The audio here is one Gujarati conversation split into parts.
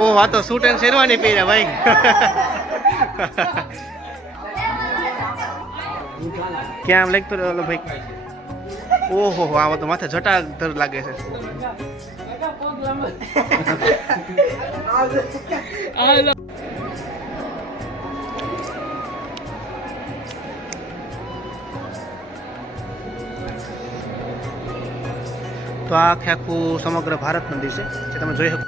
ઓહ, આ તો સૂટ એન્ડ શેરવાની પહેર્યા ભાઈ. ક્યાં આમ રહ્યો, ઓલો ભાઈ? ઓહો હો આમાં તો માથે જટા ધર લાગે છે. તો આ આખે આખું સમગ્ર ભારત મંદિર છે જે તમે જોઈ શકો.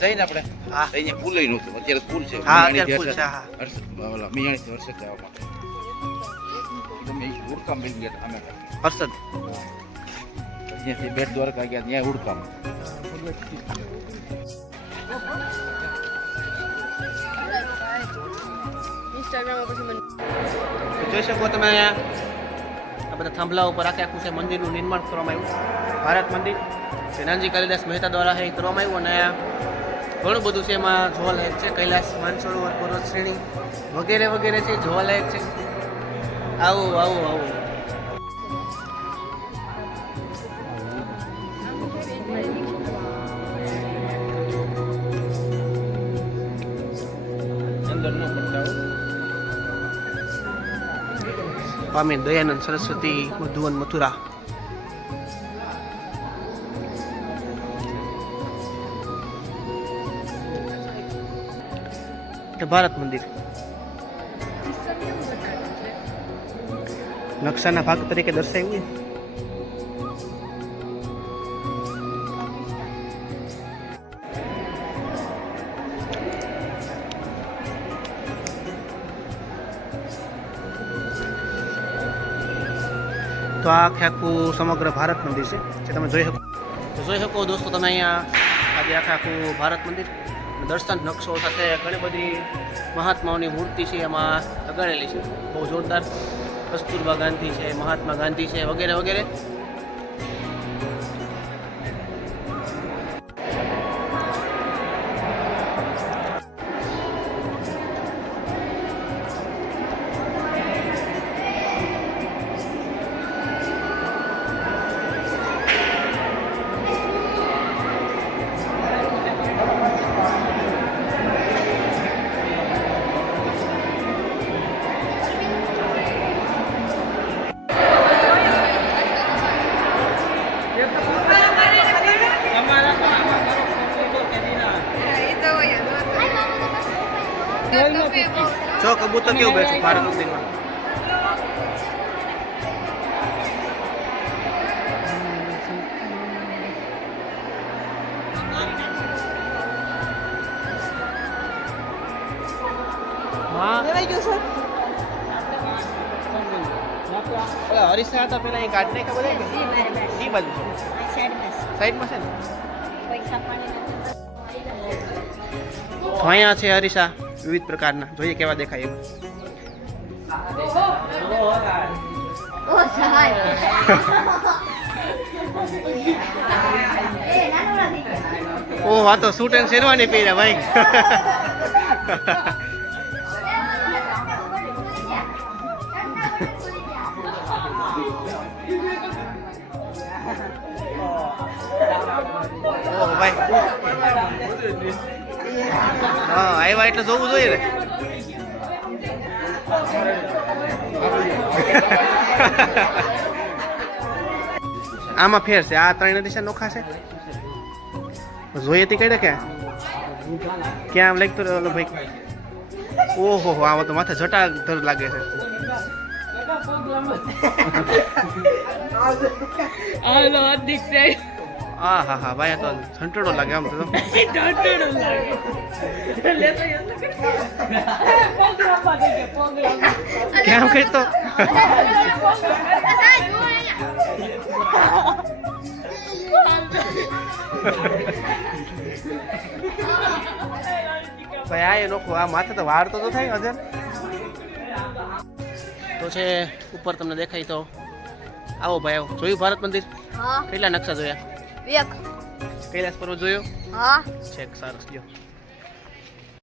જઈને આપણે. હા. અહીંયા પુલ ય નહોતું અત્યારે પુલ છે. હા અત્યારે છે. હા મિયાણીથી હર્ષદ જવા માટે. હર્ષદ. અહીંયાથી બેટ દ્વારકા ગયા ત્યાં જોઈ શકો તમે આ બધા થાંભલા ઉપર આખે આખું છે મંદિરનું નિર્માણ કરવામાં આવ્યું. ભારત મંદિર જે નાનજી કાલિદાસ મહેતા દ્વારા એ કરવામાં આવ્યું અને ઘણું બધું છે એમાં જોવાલાયક છે. કૈલાસ માનસરોવર પર્વત શ્રેણી વગેરે વગેરે છે, જોવાલાયક છે. આવો આવો આવો. સ્વામી દયાનંદ સરસ્વતી મધુવન મથુરા. ભારત મંદિર. નકશાના ભાગ તરીકે દર્શાવ્યું તો આ આખે આખું સમગ્ર ભારત મંદિર છે, જે તમે જોઈ શકો. તો જોઈ શકો દોસ્તો તમે અહીંયા આજે આખે આખું ભારત મંદિર. દર્શન નકશો સાથે ઘણી બધી મહાત્માઓની મૂર્તિ છે એમાં લગાડેલી છે. બહુ જોરદાર કસ્તુરબા ગાંધી છે, મહાત્મા ગાંધી છે, વગેરે વગેરે. જો કબૂતર કેવું બેઠું ભારત મંદિરમાં હા. ઓલા હરીસા હતા પેલા એ કાઢ નાખ્યા ખબર કે બાજુ છે. સાઈડમાં છે ને? અહીંયા છે હરીસા વિવિધ પ્રકારના. જોઈએ કેવા દેખાય ઓહ આ તો સૂટ એન્ડ શેરવાની પહેર્યા ભાઈ. હા, આવ્યા એટલે જોવું જોઈએ ને. આમાં ફેર છે, આ ત્રણ દિશા નોખા છે. જોઈએ તે કઈ કે ક્યાં આમ લાગતો ઓલો ભાઈ. ઓહો, હો, આમાં તો માથે જટા ધર લાગે છે. હાલો અધિક આ હા હા ભાઈ આ તો ઠંટડો લાગે આમ તો કેમ કરતો ભાઈ આ એ નોખો આ માથે તો વાર તો તો થાય હજર તો છે ઉપર તમને દેખાય તો આવો ભાઈ આવો જોયું ભારત મંદિર કેટલા નકશા જોયા એક. કૈલાસ પર્વત જોયો હા. છેક સરસ જો